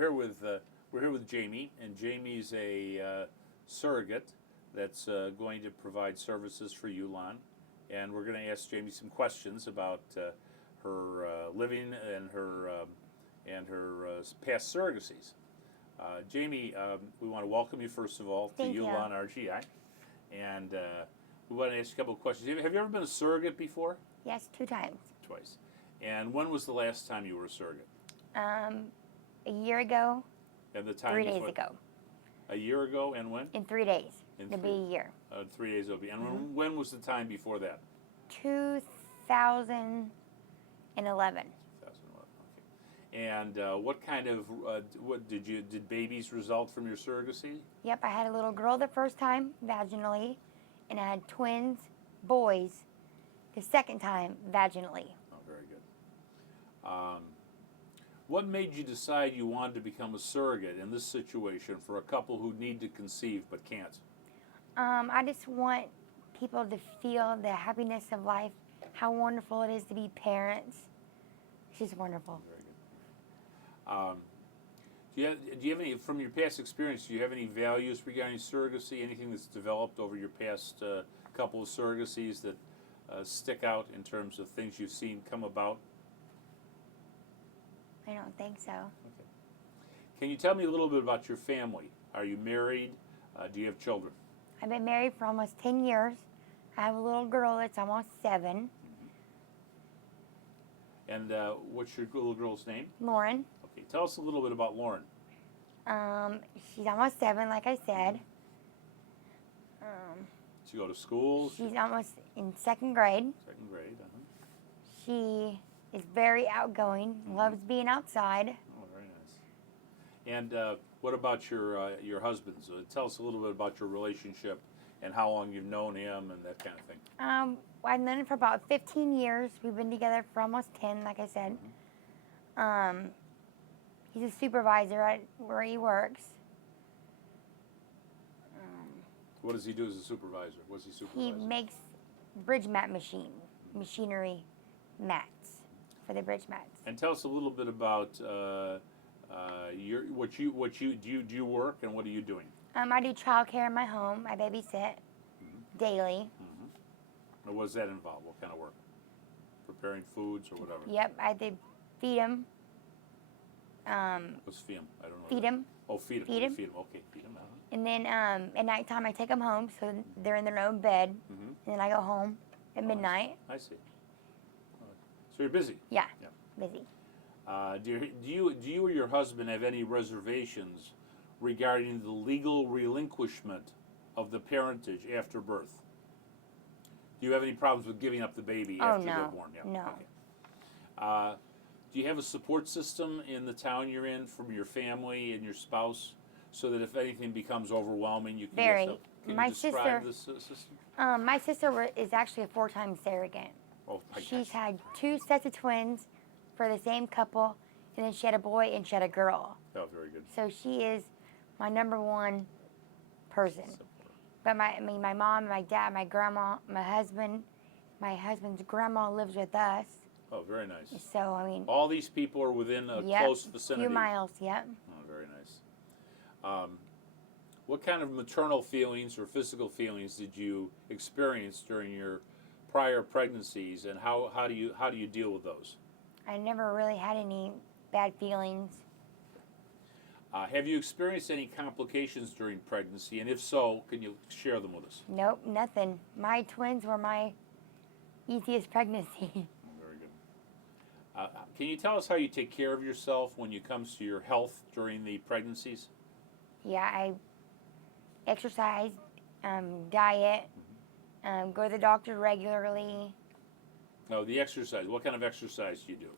we're here with Jamie, and Jamie's a surrogate that's going to provide services for ULON, and we're going to ask Jamie some questions about her living and her past surrogacies. Jamie, we want to welcome you first of all to Thank you. ULON RGI, and we want to ask you a couple of questions. Have you ever been a surrogate before? Yes, 2 times. Twice. And when was the last time you were a surrogate? A year ago, And the time 3 days before- ago. A year ago, and when? In 3 days. In It'll be a year. 3 days it'll be. And when was the time before that? 2011. 2011. Okay. And what kind of did babies result from your surrogacy? Yep, I had a little girl the first time, vaginally, and I had twins, boys, the second time, vaginally. Oh, very good. What made you decide you wanted to become a surrogate in this situation for a couple who need to conceive but can't? I just want people to feel the happiness of life, how wonderful it is to be parents. It's just wonderful. Very good. Do you have any, from your past experience, do you have any values regarding surrogacy, anything that's developed over your past couple of surrogacies that stick out in terms of things you've seen come about? I don't think so. Okay. Can you tell me a little bit about your family? Are you married? Do you have children? I've been married for almost 10 years. I have a little girl that's almost 7, And what's your little girl's name? Lauren. Okay, tell us a little bit about Lauren. She's almost 7, like I said. Does she go to school? She's almost in 2nd grade. Second grade. She is very outgoing, loves being outside. Oh, very nice. And what about your husband? So tell us a little bit about your relationship and how long you've known him and that kind of thing. I've known him for about 15 years. We've been together for almost 10, like I said. He's a supervisor at where he works. What does he do as a supervisor? What's he He supervising? makes bridge mat machinery mats for the bridge mats. And tell us a little bit about do you work and what are you doing? I do childcare in my home. I babysit daily. And what does that involve? What kind of work? Preparing foods or whatever? Yep, I did feed him. What's feed 'em? I don't know. Feed him. Oh, feed 'em. Feed 'em. Feed 'em. Okay, feed 'em. And then at nighttime, I take them home, so they're in their own bed. And then I go home at midnight. I see. So you're busy. Yeah, Yeah. busy. Do you or your husband have any reservations regarding the legal relinquishment of the parentage after birth? Do you have any problems with giving up the baby after they're born? Yeah. No. Okay. Do you have a support system in the town you're in from your family and your spouse, so that if anything becomes overwhelming, you can Very. get help? Can My you describe this system? My sister is actually a 4-time surrogate. Oh, my She's gosh. had 2 sets of twins for the same couple, and then she had a boy and she had a girl. Oh, very good. So she is my number 1 person. But my mom, my dad, my grandma, my husband's grandma lives with us. Oh, very nice. So I mean, All these people are within a yep, close vicinity. few miles. Yep. Oh, very nice. What kind of maternal feelings or physical feelings did you experience during your prior pregnancies, and how do you deal with those? I never really had any bad feelings. Have you experienced any complications during pregnancy, and if so, can you share them with us? Nope, nothing. My twins were my easiest pregnancy. Very good. Can you tell us how you take care of yourself when it comes to your health during the pregnancies? Yeah, I exercise, diet, go to the doctor regularly. No, the exercise. What kind of exercise do you do?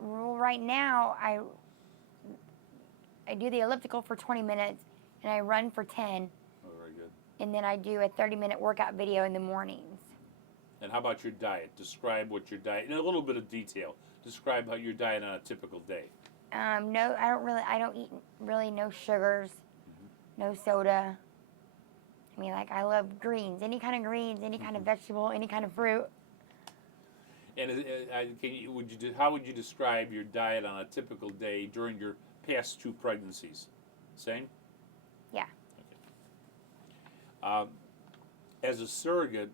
Right now, I do the elliptical for 20 minutes, and I run for 10, Oh, very good. and then I do a 30-minute workout video in the mornings. And how about your diet? Describe what your diet, in a little bit of detail. Describe how your diet on a typical day. No, I don't eat really no sugars, no soda. I mean, like, I love greens, any kind of vegetable, any kind of fruit. And how would you describe your diet on a typical day during your past 2 pregnancies? Same? Yeah. Okay. As a surrogate,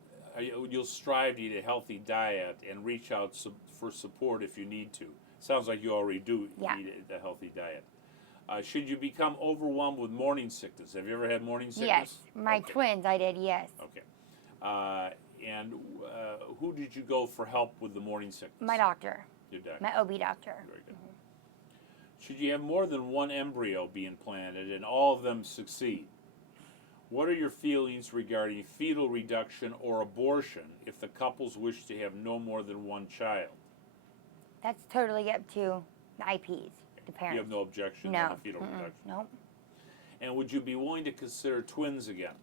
you'll strive to eat a healthy diet and reach out for support if you need to. Sounds like you already do Yeah. eat a healthy diet. Should you become overwhelmed with morning sickness? Have you ever had morning sickness? Yes. My Okay. twins, I did, yes. Okay. And who did you go for help with the morning sickness? My doctor, Your doctor. my OB doctor. Very good. Should you have more than one embryo be implanted and all of them succeed? What are your feelings regarding fetal reduction or abortion if the couples wish to have no more than one child? That's totally up to the IPs, the parents. You have no objection No. to fetal reduction? Nope. And would you be willing to consider twins again?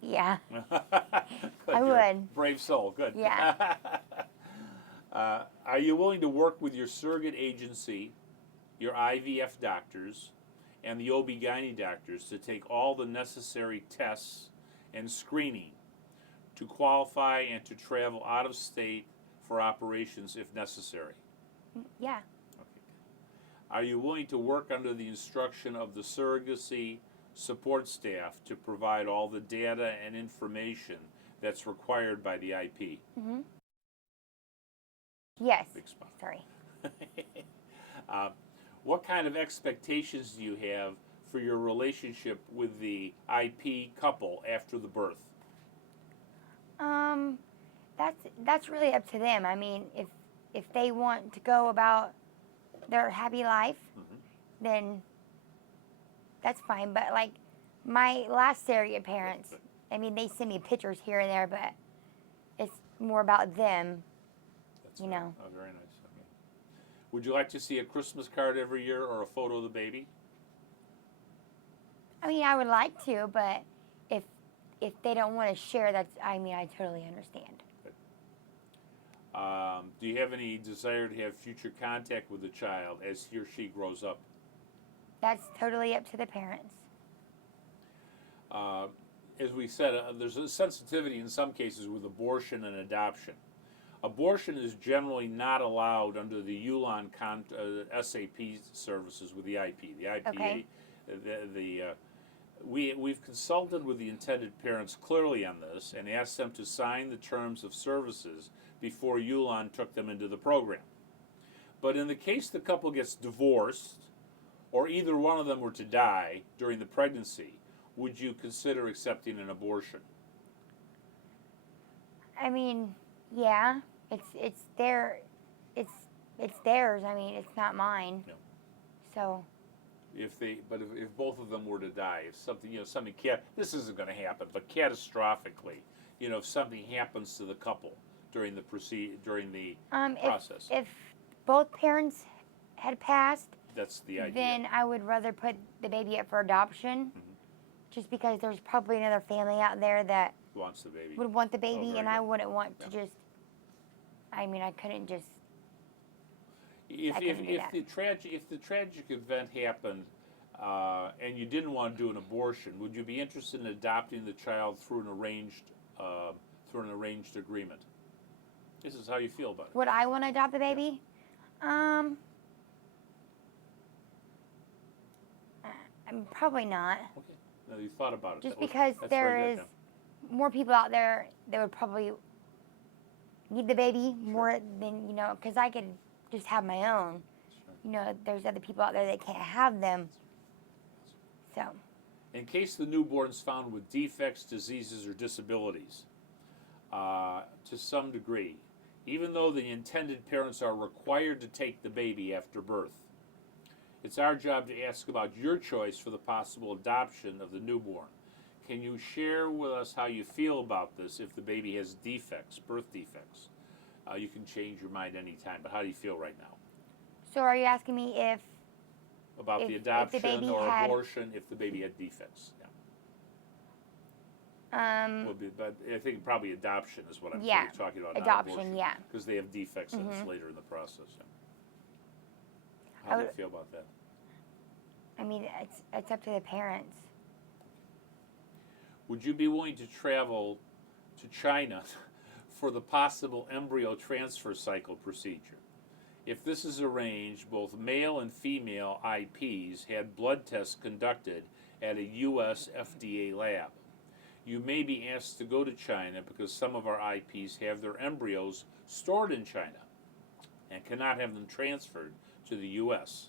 Yeah. Good, I you're a would. brave soul, good. Yeah. Are you willing to work with your surrogate agency, your IVF doctors, and the OB-GYN doctors to take all the necessary tests and screening to qualify and to travel out of state for operations if necessary? Yeah. Okay. Are you willing to work under the instruction of the surrogacy support staff to provide all the data and information that's required by the IP? Mm-hmm. Yes. Big smile. Sorry. What kind of expectations do you have for your relationship with the IP couple after the birth? That's really up to them. I mean, if they want to go about their happy life, then that's fine. But like my last surrogate parents, I mean, they send me pictures here and there, but it's more about them. That's You right. know. Oh, very nice. Okay. Would you like to see a Christmas card every year or a photo of the baby? I mean, I would like to, but if they don't want to share, I totally understand. Do you have any desire to have future contact with the child as he or she grows up? That's totally up to the parents. As we said, there's a sensitivity in some cases with abortion and adoption. Abortion is generally not allowed under the ULAN SAP services with the IP. The IPA, Okay. We've consulted with the intended parents clearly on this and asked them to sign the terms of services before ULAN took them into the program. But in the case the couple gets divorced or either one of them were to die during the pregnancy, would you consider accepting an abortion? I mean, yeah, it's theirs. I mean, it's not mine. No. So If both of them were to die, if something this isn't going to happen, but catastrophically, if something happens to the couple during the process, if both parents had passed, that's the idea. then I would rather put the baby up for adoption, just because there's probably another family out there that Wants the baby. would want the baby, very and I good. wouldn't want to Yeah. just. I mean, I couldn't just. If I couldn't do that. if the tragic event happened and you didn't want to do an abortion, would you be interested in adopting the child through an arranged agreement? This is how you feel about it. Would I want to adopt the baby? Probably not. Okay. Now you thought about it. Just That was- because that's there very is good, more people out there that would probably need the baby more than, because I could just have my own. Sure. There's other people out there that can't have them. So, In case the newborn's found with defects, diseases, or disabilities, to some degree, even though the intended parents are required to take the baby after birth, it's our job to ask about your choice for the possible adoption of the newborn. Can you share with us how you feel about this if the baby has defects, birth defects? You can change your mind anytime, but how do you feel right now? so are you asking me if About If the the adoption baby or had- abortion if the baby had defects? Yeah. But I think probably adoption is what I'm Yeah, talking about. adoption, yeah. Because they have defects and it's Mhm. later in the process. Yeah. I How do you would- feel about that? I mean, it's up to the parents. Would you be willing to travel to China for the possible embryo transfer cycle procedure? If this is arranged, both male and female IPs had blood tests conducted at a U.S. FDA lab. You may be asked to go to China because some of our IPs have their embryos stored in China and cannot have them transferred to the U.S.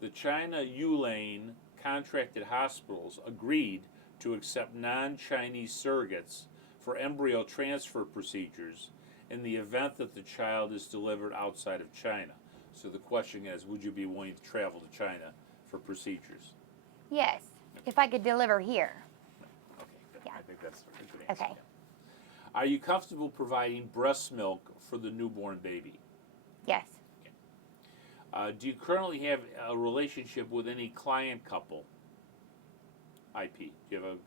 The China Yulane contracted hospitals agreed to accept non-Chinese surrogates for embryo transfer procedures in the event that the child is delivered outside of China. So the question is, would you be willing to travel to China for procedures? Yes, if I could deliver here. Okay, good. Yeah. I think that's a good answer. Okay. Yeah. Are you comfortable providing breast milk for the newborn baby? Yes. Do you currently have a relationship with any client couple? IP. Do you have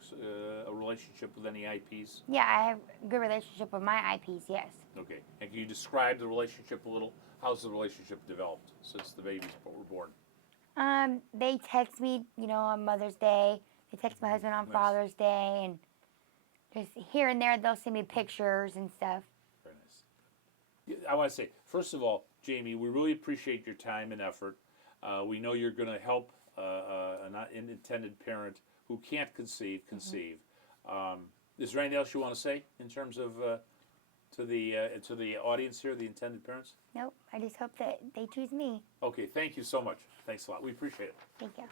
a relationship with any IPs? Yeah, I have a good relationship with my IPs, yes. Okay. And can you describe the relationship a little? How's the relationship developed since the babies were born? They text me, on Mother's Day. They text my husband on Nice. Father's Day, and just here and there they'll send me pictures and stuff. Very nice. I want to say, first of all, Jamie, we really appreciate your time and effort. We know you're going to help an unintended parent who can't conceive. Is there anything else you want to say in terms of to the audience here, the intended parents? Nope, I just hope that they choose me. Okay, thank you so much. Thanks a lot. We appreciate it. Thank you.